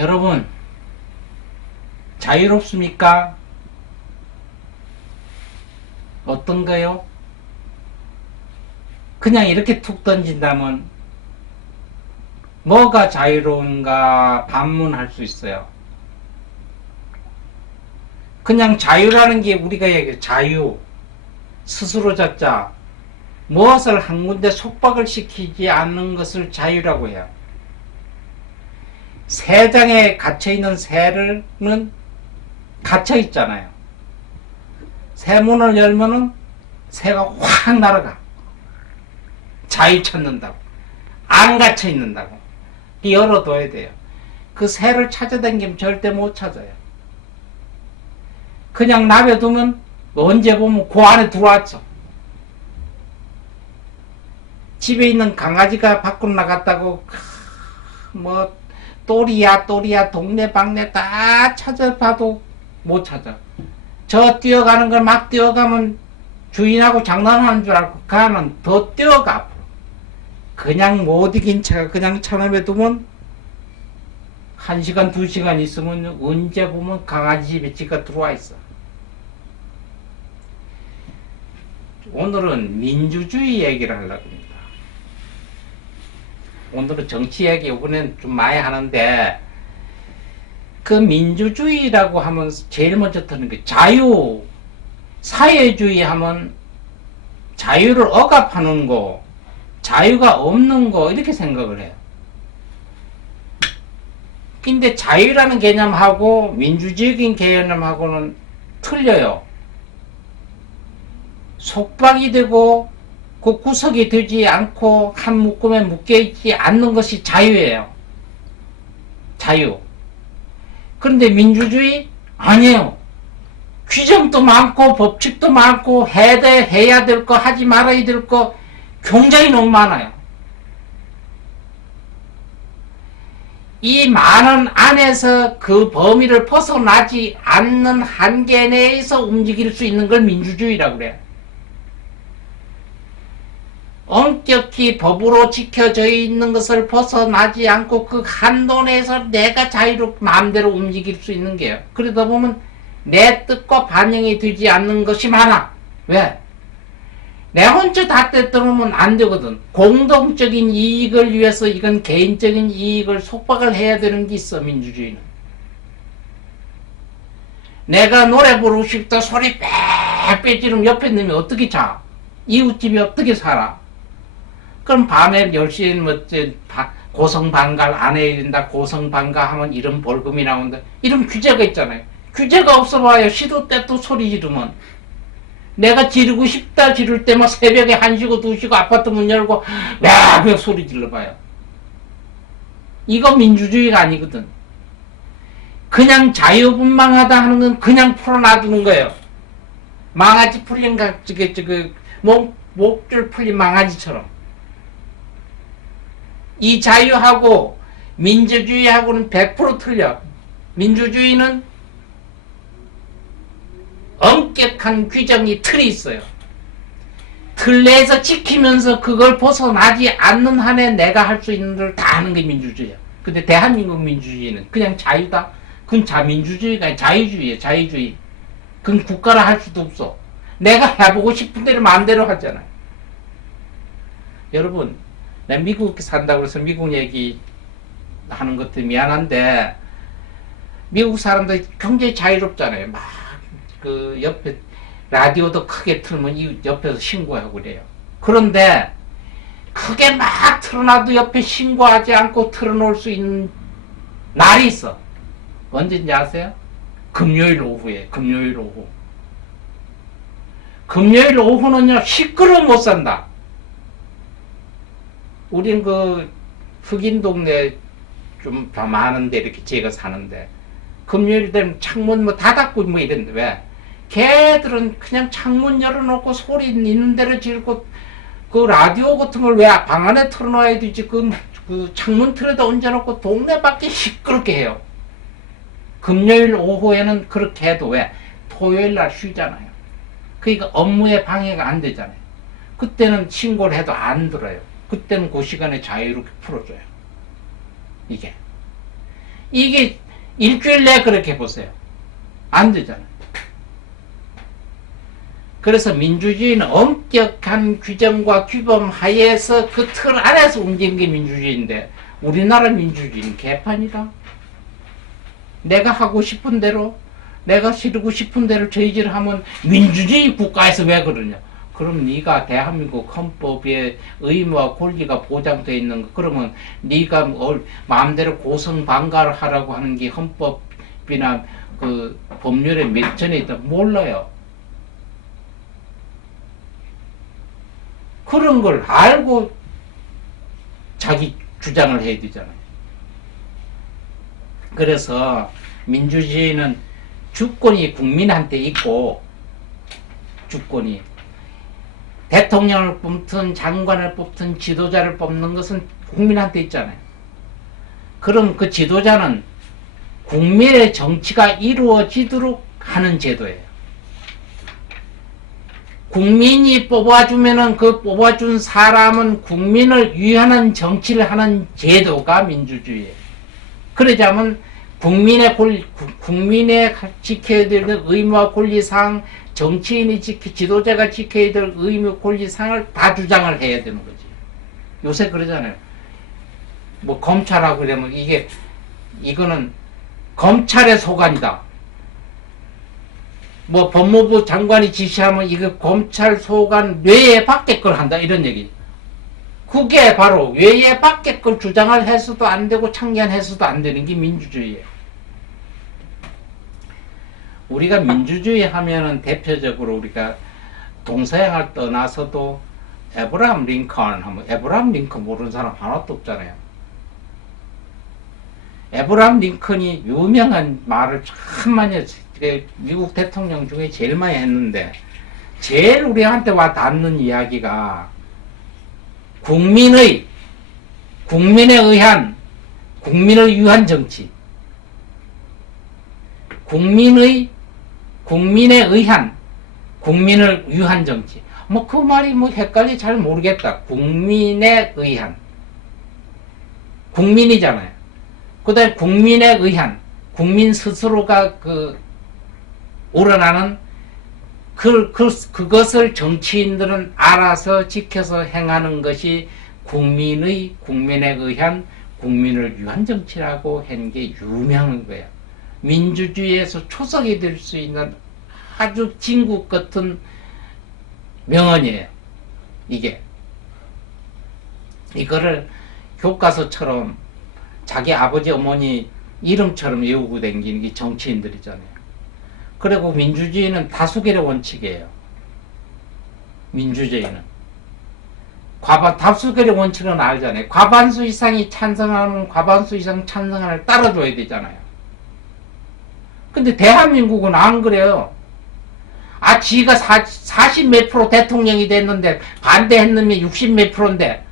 여러분, 자유롭습니까? 어떤가요? 그냥 이렇게 툭 던진다면 뭐가 자유로운가 반문할 수 있어요. 그냥 자유라는 게 우리가 얘기해 자유, 스스로 잡자, 무엇을 한 군데 속박을 시키지 않는 것을 자유라고 해요. 새장에 갇혀있는 새는 갇혀있잖아요. 새문을 열면은 새가 확 날아가. 자유 찾는다고. 안 갇혀있는다고. 열어둬야 돼요. 그 새를 찾아다니면 절대 못 찾아요. 그냥 놔둬두면 언제 보면 그 안에 들어왔죠. 집에 있는 강아지가 밖으로 나갔다고 뭐 또리야 동네방네 다 찾아봐도 못 찾아. 저 뛰어가는 걸 막 뛰어가면 주인하고 장난하는 줄 알고 가면 더 뛰어가 앞으로. 그냥 못 이긴 차가 그냥 쳐놓에 두면 1시간 2시간 있으면 언제 보면 강아지 집에 지가 들어와 있어. 오늘은 민주주의 얘기를 하려고 합니다. 오늘은 정치 얘기 이번엔 좀 많이 하는데, 그 민주주의라고 하면 제일 먼저 드는 게 자유, 사회주의 하면 자유를 억압하는 거, 자유가 없는 거 이렇게 생각을 해요. 근데 자유라는 개념하고 민주적인 개념하고는 틀려요. 속박이 되고 그 구석이 되지 않고 한 묶음에 묶여있지 않는 것이 자유예요. 자유. 그런데 민주주의? 아니에요. 규정도 많고 법칙도 많고 해야 될 거 하지 말아야 될 거 굉장히 너무 많아요. 이 많은 안에서 그 범위를 벗어나지 않는 한계 내에서 움직일 수 있는 걸 민주주의라고 그래요. 엄격히 법으로 지켜져 있는 것을 벗어나지 않고 그 한도 내에서 내가 자유롭게 마음대로 움직일 수 있는 게요. 그러다 보면 내 뜻과 반영이 되지 않는 것이 많아. 왜? 내 혼자 다 떼떠놓으면 안 되거든. 공동적인 이익을 위해서 이건 개인적인 이익을 속박을 해야 되는 게 있어, 민주주의는. 내가 노래 부르고 싶다 소리 빽빽 지르면 옆에 있는 어떻게 자? 이웃집이 어떻게 살아? 그럼 밤에 10시에 뭐 고성방가를 안 해야 된다. 고성방가 하면 이런 벌금이 나온다. 이런 규제가 있잖아요. 규제가 없어봐요. 시도 때도 소리 지르면. 내가 지르고 싶다 지를 때만 새벽에 1시고 2시고 아파트 문 열고 막 소리 질러봐요. 이거 민주주의가 아니거든. 그냥 자유분방하다 하는 건 그냥 풀어놔두는 거예요. 망아지 풀린 목줄 풀린 망아지처럼. 이 자유하고 민주주의하고는 100% 틀려. 민주주의는 엄격한 규정이 틀이 있어요. 틀 내에서 지키면서 그걸 벗어나지 않는 한에 내가 할 수 있는 걸 다 하는 게 민주주의야. 근데 대한민국 민주주의는 그냥 자유다. 그건 민주주의가 아니라 자유주의야. 자유주의. 그건 국가라 할 수도 없어. 내가 해보고 싶은 대로 마음대로 하잖아요. 여러분, 내가 미국에 산다고 해서 미국 얘기 하는 것도 미안한데, 미국 사람들 굉장히 자유롭잖아요. 막 그 옆에 라디오도 크게 틀면 이 옆에서 신고하고 그래요. 그런데 크게 막 틀어놔도 옆에 신고하지 않고 틀어놓을 수 있는 날이 있어. 언제인지 아세요? 금요일 오후에. 금요일 오후. 금요일 오후는요 시끄러워 못 산다. 우린 그 흑인 동네 좀 더 많은데 이렇게 제가 사는데 금요일 되면 창문 뭐 다 닫고 뭐 이랬는데 왜? 걔들은 그냥 창문 열어놓고 소리 있는 대로 지르고 그 라디오 같은 걸 왜 방 안에 틀어놔야 되지? 그 창문 틀에다 얹어놓고 동네 밖에 시끄럽게 해요. 금요일 오후에는 그렇게 해도 왜? 토요일 날 쉬잖아요. 그러니까 업무에 방해가 안 되잖아요. 그때는 신고를 해도 안 들어요. 그때는 그 시간에 자유롭게 풀어줘요. 이게 이게 일주일 내에 그렇게 보세요. 안 되잖아요. 그래서 민주주의는 엄격한 규정과 규범 하에서 그 틀 안에서 움직이는 게 민주주의인데, 우리나라 민주주의는 개판이다. 내가 하고 싶은 대로, 내가 지르고 싶은 대로 저희질 하면 민주주의 국가에서 왜 그러냐? 그럼 네가 대한민국 헌법에 의무와 권리가 보장되어 있는 거, 그러면 네가 마음대로 고성방가를 하라고 하는 게 헌법이나 그 법률에 몇 전에 있다 몰라요. 그런 걸 알고 자기 주장을 해야 되잖아요. 그래서 민주주의는 주권이 국민한테 있고, 주권이 대통령을 뽑든 장관을 뽑든 지도자를 뽑는 것은 국민한테 있잖아요. 그럼 그 지도자는 국민의 정치가 이루어지도록 하는 제도예요. 국민이 뽑아주면은 그 뽑아준 사람은 국민을 위하는 정치를 하는 제도가 민주주의예요. 그러자면 국민의 지켜야 될 의무와 권리상, 정치인이 지도자가 지켜야 될 의무 권리상을 다 주장을 해야 되는 거지. 요새 그러잖아요. 뭐 검찰하고 그러면 이거는 검찰의 소관이다. 뭐 법무부 장관이 지시하면 이거 검찰 소관 외에 밖에 걸 한다, 이런 얘기. 그게 바로 외에 밖에 걸 주장을 해서도 안 되고 창견해서도 안 되는 게 민주주의예요. 우리가 민주주의 하면은 대표적으로 우리가 동서양을 떠나서도 에브라함 링컨 하면 에브라함 링컨 모르는 사람 하나도 없잖아요. 에브라함 링컨이 유명한 말을 참 많이 했어요. 미국 대통령 중에 제일 많이 했는데, 제일 우리한테 와 닿는 이야기가 국민에 의한, 국민을 위한 정치. 국민에 의한, 국민을 위한 정치. 뭐 그 말이 뭐 헷갈리 잘 모르겠다. 국민에 의한. 국민이잖아요. 그 다음에 국민에 의한, 국민 스스로가 우러나는 그것을 정치인들은 알아서 지켜서 행하는 것이 국민에 의한, 국민을 위한 정치라고 한 게 유명한 거예요. 민주주의에서 초석이 될 수 있는 아주 진국 같은 명언이에요. 이거를 교과서처럼 자기 아버지 어머니 이름처럼 외우고 다니는 게 정치인들이잖아요. 그리고 민주주의는 다수결의 원칙이에요. 민주주의는 다수결의 원칙은 알잖아요. 과반수 이상이 찬성하면 과반수 이상 찬성을 따라줘야 되잖아요. 근데 대한민국은 안 그래요. 지가 40 몇 프로 대통령이 됐는데 반대했는 게 60 몇 프로인데,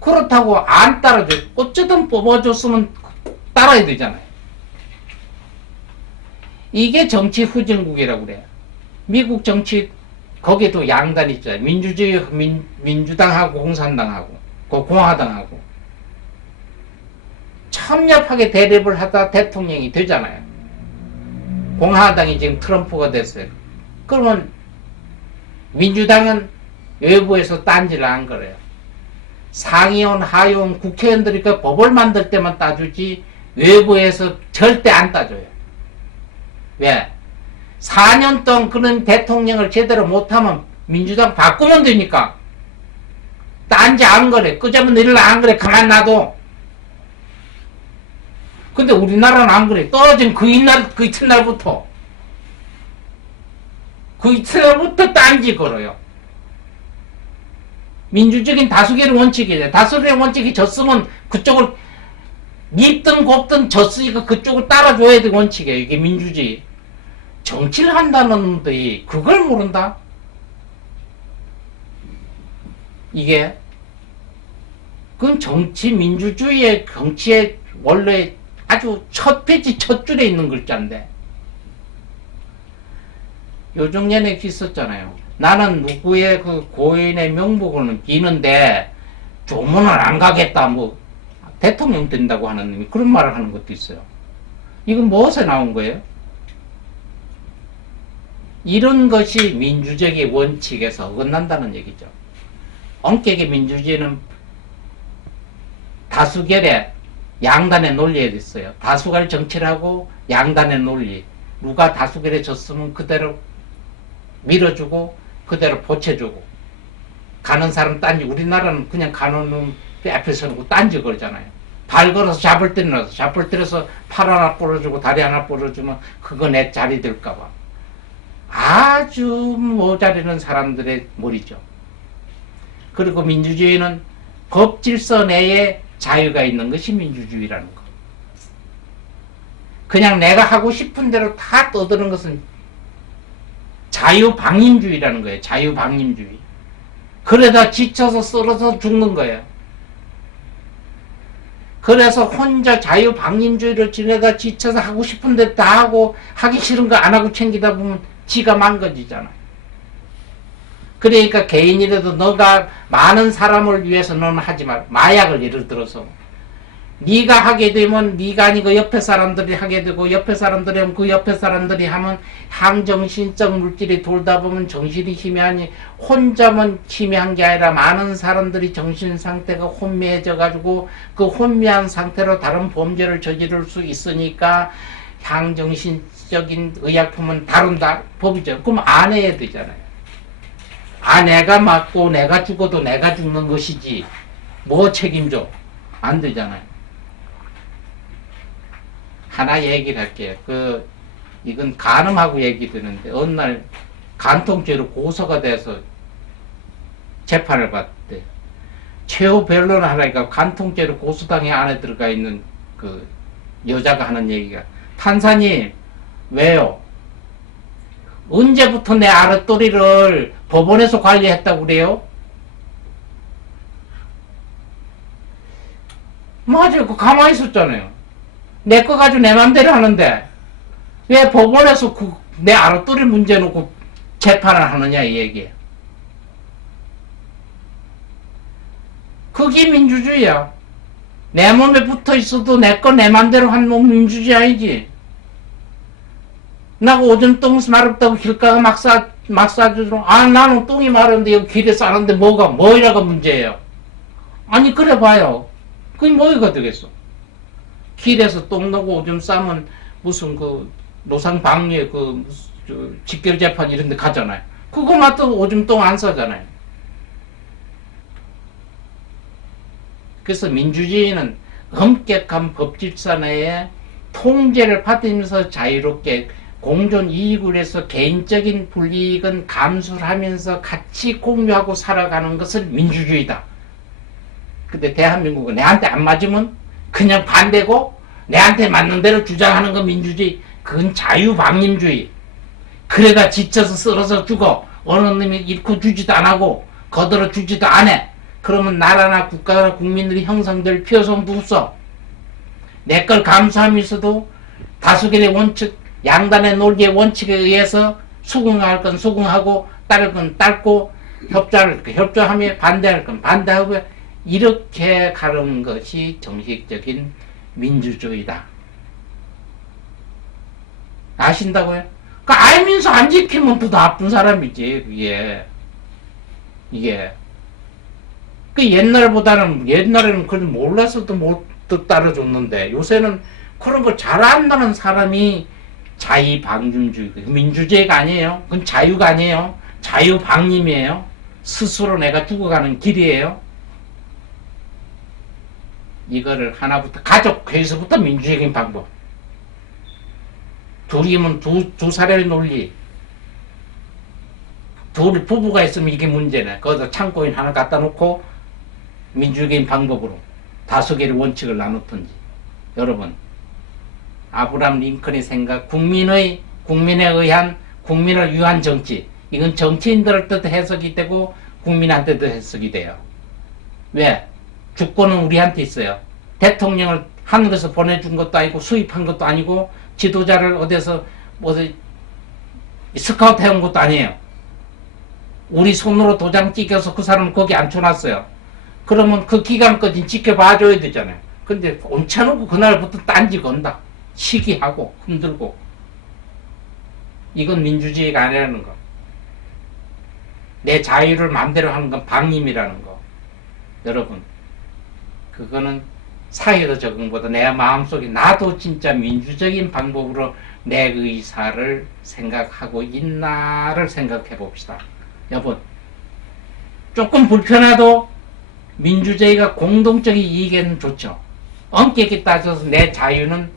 그렇다고 안 따라줘요. 어쨌든 뽑아줬으면 따라야 되잖아요. 이게 정치 후진국이라고 그래요. 미국 정치, 거기도 양단 있잖아요. 민주당하고 공산당하고, 공화당하고. 첨예하게 대립을 하다 대통령이 되잖아요. 공화당이 지금 트럼프가 됐어요. 그러면 민주당은 외부에서 딴지를 안 걸어요. 상의원, 하의원, 국회의원들이 그 법을 만들 때만 따주지 외부에서 절대 안 따줘요. 왜? 4년 동안 그런 대통령을 제대로 못하면 민주당 바꾸면 되니까. 딴지 안 그래. 끄자면 일을 안 그래. 가만 놔둬. 근데 우리나라는 안 그래. 떨어진 그 이튿날부터 딴지 걸어요. 민주적인 다수결의 원칙이에요. 다수결의 원칙이 졌으면 그쪽을 밉든 곱든 졌으니까 그쪽을 따라줘야 될 원칙이에요. 이게 민주주의. 정치를 한다는 놈들이 그걸 모른다? 그건 민주주의의 정치의 원래 아주 첫 페이지 첫 줄에 있는 글자인데, 요정년에 있었잖아요. 나는 누구의 그 고인의 명복을 비는데 조문을 안 가겠다, 뭐 대통령 된다고 하는 놈이 그런 말을 하는 것도 있어요. 이건 무엇에 나온 거예요? 이런 것이 민주적인 원칙에서 어긋난다는 얘기죠. 엄격히 민주주의는 다수결의 양단의 논리에 있어요. 다수결 정치를 하고 양단의 논리. 누가 다수결에 졌으면 그대로 밀어주고 그대로 보채주고 가는 사람 딴지. 우리나라는 그냥 가는 놈 앞에 서고 딴지 그러잖아요. 발 걸어서 잡을 때는 잡을 때려서 팔 하나 부러주고 다리 하나 부러주면 그거 내 자리 될까봐 아주 모자르는 사람들의 머리죠. 그리고 민주주의는 법 질서 내에 자유가 있는 것이 민주주의라는 거. 그냥 내가 하고 싶은 대로 다 떠드는 것은 자유방임주의라는 거예요. 자유방임주의. 그러다 지쳐서 쓰러져 죽는 거예요. 그래서 혼자 자유방임주의를 지내다 지쳐서 하고 싶은 대로 다 하고 하기 싫은 거 안 하고 챙기다 보면 지가 망가지잖아요. 그러니까 개인이라도 너가 많은 사람을 위해서 너는 하지 말. 마약을 예를 들어서 네가 하게 되면 네가 아니고 옆에 사람들이 하게 되고 옆에 사람들이 하면 그 옆에 사람들이 하면 항정신적 물질이 돌다 보면 정신이 희미하니 혼자만 희미한 게 아니라 많은 사람들이 정신 상태가 혼미해져 가지고 그 혼미한 상태로 다른 범죄를 저지를 수 있으니까 항정신적인 의약품은 다룬다 법이죠. 그럼 안 해야 되잖아요. 내가 맞고 내가 죽어도 내가 죽는 것이지 뭐 책임져? 안 되잖아요. 하나 얘기를 할게요. 이건 간음하고 얘기 드는데, 어느 날 간통죄로 고소가 돼서 재판을 받대. 최후 변론을 하라니까 간통죄로 고소당에 안에 들어가 있는 그 여자가 하는 얘기가, 판사님, 왜요? 언제부터 내 아랫도리를 법원에서 관리했다고 그래요? 맞아요. 가만히 있었잖아요. 내 거 가지고 내 맘대로 하는데 왜 법원에서 내 아랫도리 문제 놓고 재판을 하느냐 이 얘기예요. 그게 민주주의야. 내 몸에 붙어 있어도 내 거 내 맘대로 하는 놈 민주주의 아니지. 나가 오줌 똥 마렵다고 길가가 막 싸주더라. 나는 똥이 마른데 여기 길에 싸는데 뭐이라고 문제예요. 아니 그래 봐요. 그게 뭐가 되겠어. 길에서 똥 넣고 오줌 싸면 무슨 노상방류에 직결재판 이런 데 가잖아요. 그거 맞다고 오줌 똥 안 싸잖아요. 그래서 민주주의는 엄격한 법질서 내에 통제를 받으면서 자유롭게 공존 이익을 위해서 개인적인 불이익은 감수를 하면서 같이 공유하고 살아가는 것을 민주주의다. 근데 대한민국은 내한테 안 맞으면 그냥 반대고 내한테 맞는 대로 주장하는 건 민주주의. 그건 자유방임주의. 그래다 지쳐서 쓰러져 죽어. 어느 놈이 잃고 주지도 안 하고 거들어 주지도 안 해. 그러면 나라나 국가나 국민들이 형성될 필요성도 없어. 내 걸 감수하면서도 다수결의 원칙, 양단의 논리의 원칙에 의해서 수긍할 건 수긍하고 따를 건 따르고 협조하며 반대할 건 반대하고 이렇게 가는 것이 정식적인 민주주의다. 아신다고요? 알면서 안 지키면 더 나쁜 사람이지, 이게. 옛날에는 그걸 몰라서도 못 따라줬는데, 요새는 그런 걸 잘 안다는 사람이 자유방임주의, 민주주의가 아니에요. 그건 자유가 아니에요. 자유방임이에요. 스스로 내가 죽어가는 길이에요. 이거를 하나부터, 가족회에서부터 민주적인 방법. 둘이면 두 사례의 논리. 둘이 부부가 있으면 이게 문제네. 거기다 창고인 하나 갖다 놓고 민주적인 방법으로 다수결의 원칙을 나누든지. 여러분, 아브라함 링컨의 생각, 국민에 의한, 국민을 위한 정치. 이건 정치인들 뜻 해석이 되고 국민한테도 해석이 돼요. 왜? 주권은 우리한테 있어요. 대통령을 하늘에서 보내준 것도 아니고 수입한 것도 아니고 지도자를 어디서 스카우트 해온 것도 아니에요. 우리 손으로 도장 찍혀서 그 사람 거기 앉혀놨어요. 그러면 그 기간까지 지켜봐줘야 되잖아요. 근데 얹혀놓고 그날부터 딴지 건다. 시기하고 흔들고. 이건 민주주의가 아니라는 거. 내 자유를 마음대로 하는 건 방임이라는 거. 여러분, 그거는 사회도 적응보다 내 마음속에 나도 진짜 민주적인 방법으로 내 의사를 생각하고 있나를 생각해 봅시다. 여러분, 조금 불편해도 민주주의가 공동적인 이익에는 좋죠. 엄격히 따져서 내 자유는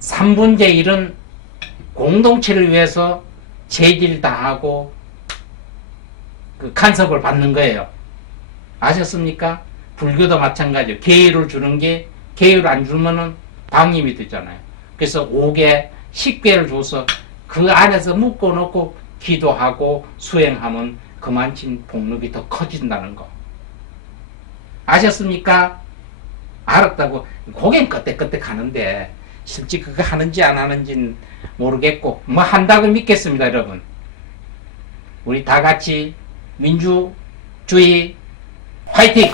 3분의 1은 공동체를 위해서 재질 다하고 그 간섭을 받는 거예요. 아셨습니까? 불교도 마찬가지예요. 계율을 주는 게 계율 안 주면은 방임이 되잖아요. 그래서 5개, 10개를 줘서 그 안에서 묶어놓고 기도하고 수행하면 그만큼 복력이 더 커진다는 거. 아셨습니까? 알았다고 고개는 끄덕끄덕 하는데 실제 그거 하는지 안 하는지는 모르겠고 뭐 한다고 믿겠습니다. 여러분, 우리 다 같이 민주주의 화이팅!